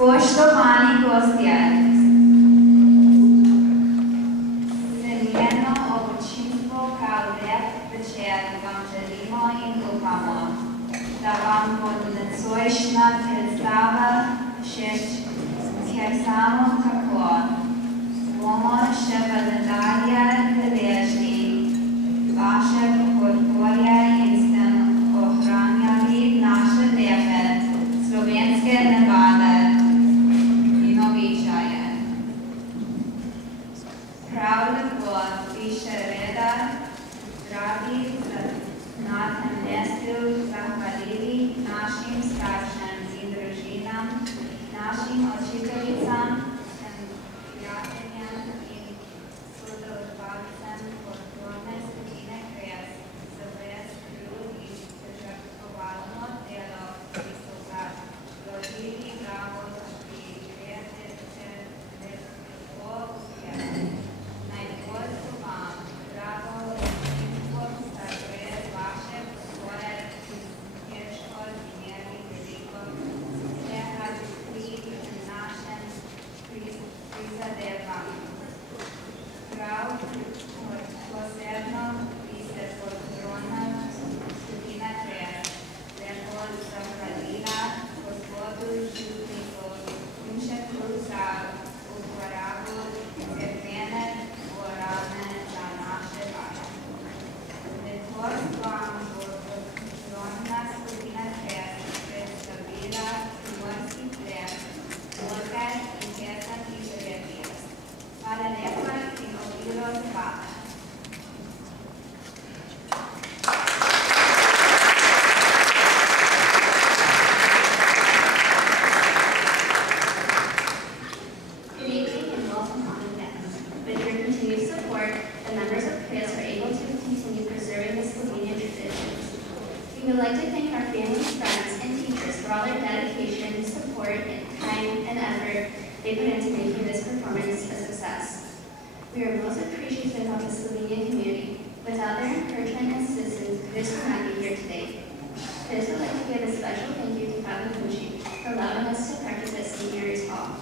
Poštovani gostje, cenjeno občinstvo kao lep večer vam želimo in upamo, da vam bo nocojšnja predstava všeč, ker samo tako bomo še v nadalje deležni vaše podpore in s tem ohranjali naše lepe slovenske navade in običaje. Prav lepo bi še rada radi na tem mestu zahvalili našim staršem in družinam, našim učiteljicam, prijateljem in sodelovalcem folklorne skupine Kres za brez trud in požrtvovalno delo, ki so ga vložili zdravo za prijete lepo uspjeli. Najbolj so vam, drago občinstvo, da brez vaše podpore težko imeli veliko uspeha pri našem prizadevanju. Prav posebno bi se folklorna skupina Kres lepo zahvalila gospodu župniku Kunšeku za uporabo cerkvene dvorane za naše vaje. Letos vam bo folklorna skupina Kres predstavila primorski ples, zgodbe in pesem iz železja. Hvala lepa in obilo zabave. Good evening and welcome home again. With your continued support, the members of Kres are able to continue preserving the Slovenian traditions. We would like to thank our families, friends, and teachers for all their dedication, support, and time and effort they put into making this performance a success. We are most appreciative of the Slovenian community. Without their encouragement and assistance, Kres would not be here today. Kres would like to give a special thank you to Father Bucci for allowing us to practice at St. Mary's Hall.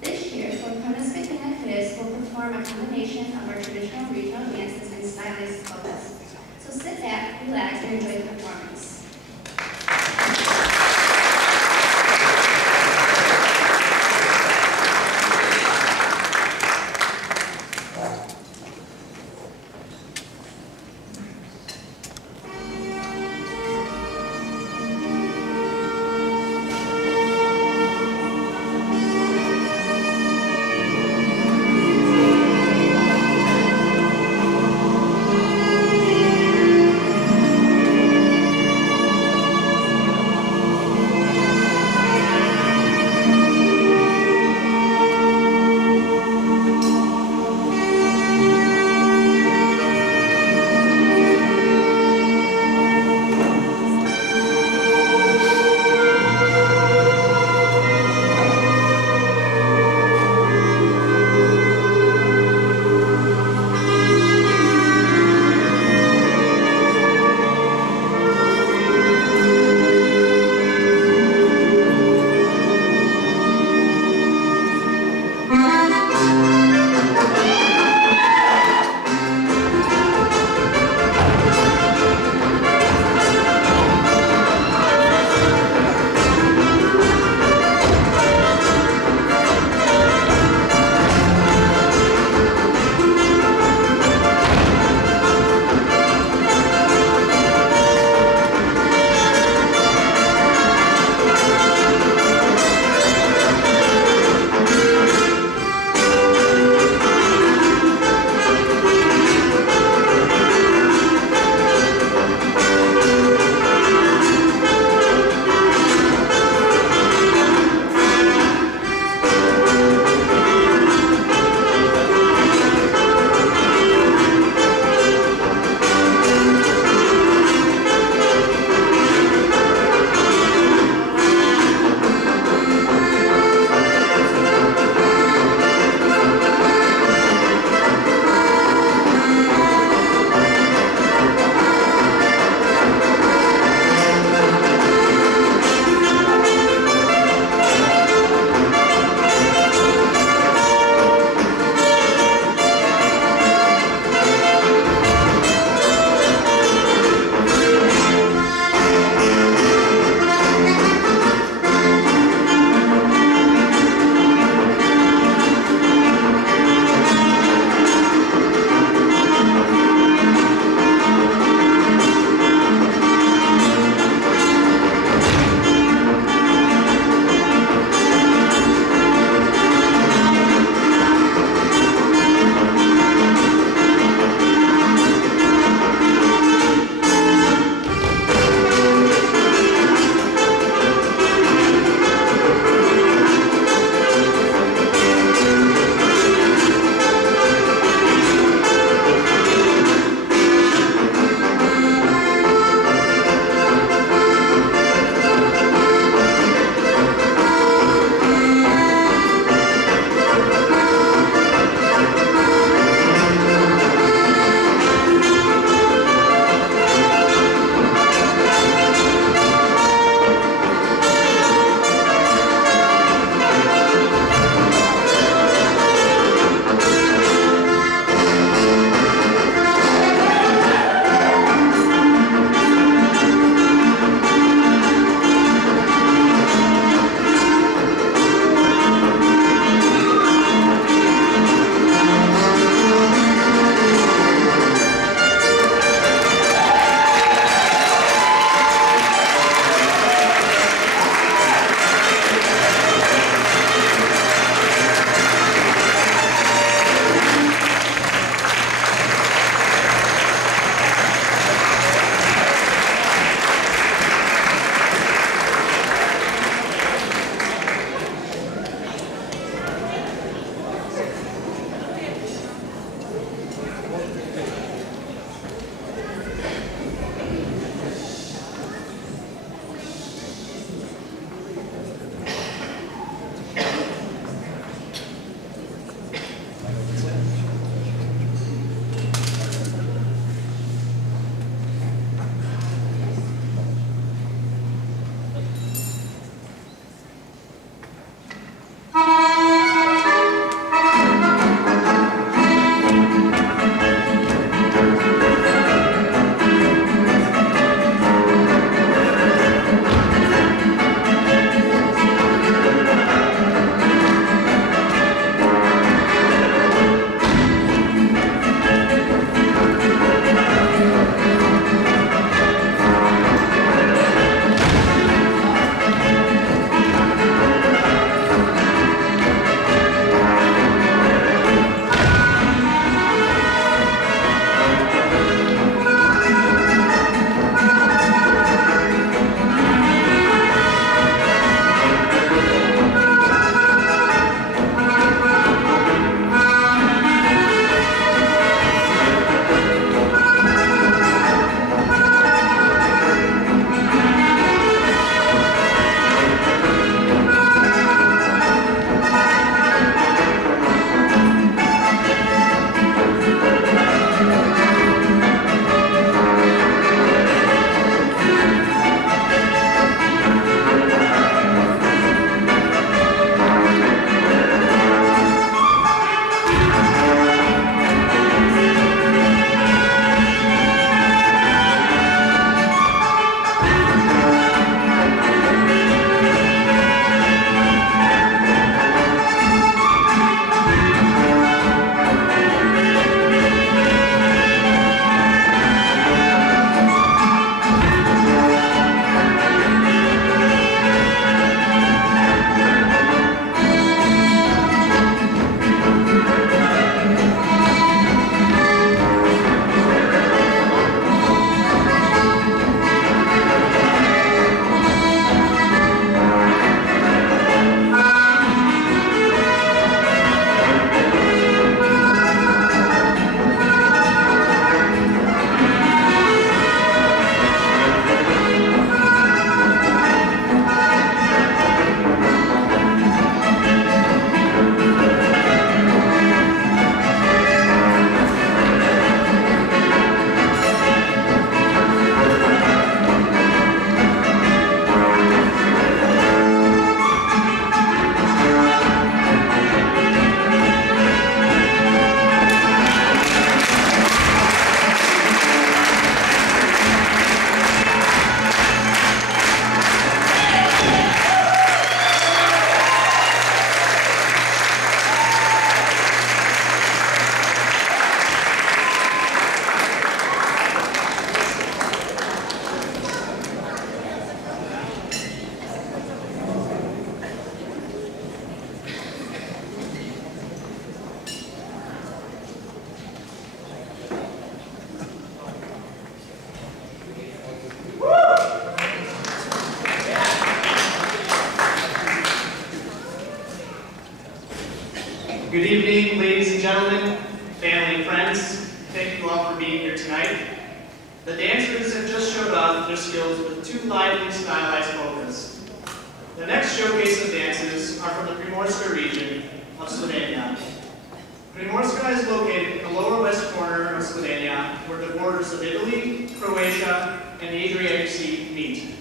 This year, Folklorna skupina Kres will perform a combination of our traditional regional dances and stylized polkas. So sit back, relax, and enjoy the performance. Good evening, ladies and gentlemen, family and friends. Thank you all for being here tonight. The dancers have just showed off their skills with 2 lively stylized polkas. The next showcase of dances are from the Primorska region of Slovenia. Primorska is located in the lower west corner of Slovenia, where the borders of Italy, Croatia, and the Adriatic Sea meet.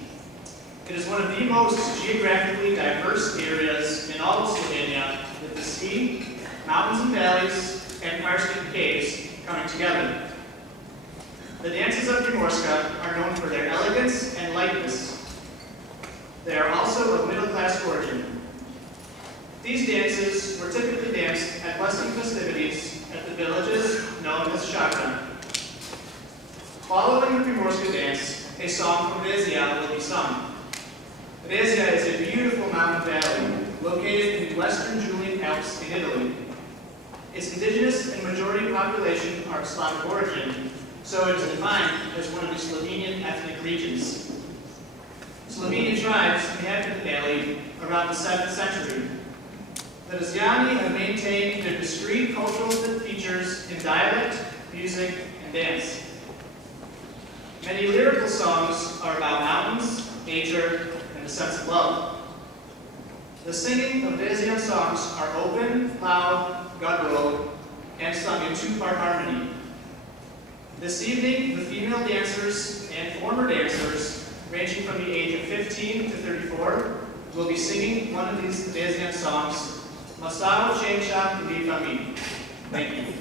It is one of the most geographically diverse areas in all of Slovenia, with the sea, mountains and valleys, and karst caves coming together. The dances of Primorska are known for their elegance and lightness. They are also of middle-class origin. These dances were typically danced at blessing festivities at the villages known as Shaka. Following the Primorska dance, a song from Vezia will be sung. Vezia is a beautiful mountain valley located in the western Julian Alps in Italy. Its indigenous and majority population are of Slavic origin, so it is defined as one of the Slovenian ethnic regions. Slovenian tribes inhabited the valley around the 7th century. The Vezjani have maintained their discrete cultural features in dialect, music, and dance. Many lyrical songs are about mountains, nature, and a sense of love. The singing of Vezian songs are open, loud, guttural, and sung in 2-part harmony. This evening, the female dancers and former dancers, ranging from the age of 15 to 34, will be singing one of these Vezian songs, Masao Chencha Kudifami. Thank you.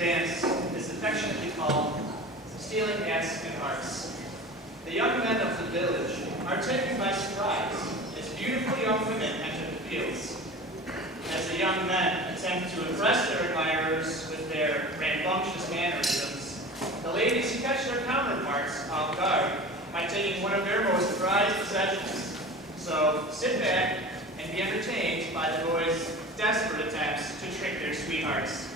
dance is affectionately called stealing hats and hearts. The young men of the village are taken by surprise as beautiful young women enter the fields. As the young men attempt to impress their admirers with their rambunctious mannerisms, the ladies catch their counterparts off guard by taking one of their most prized possessions. So sit back and be entertained by the boys' desperate attempts to trick their sweethearts.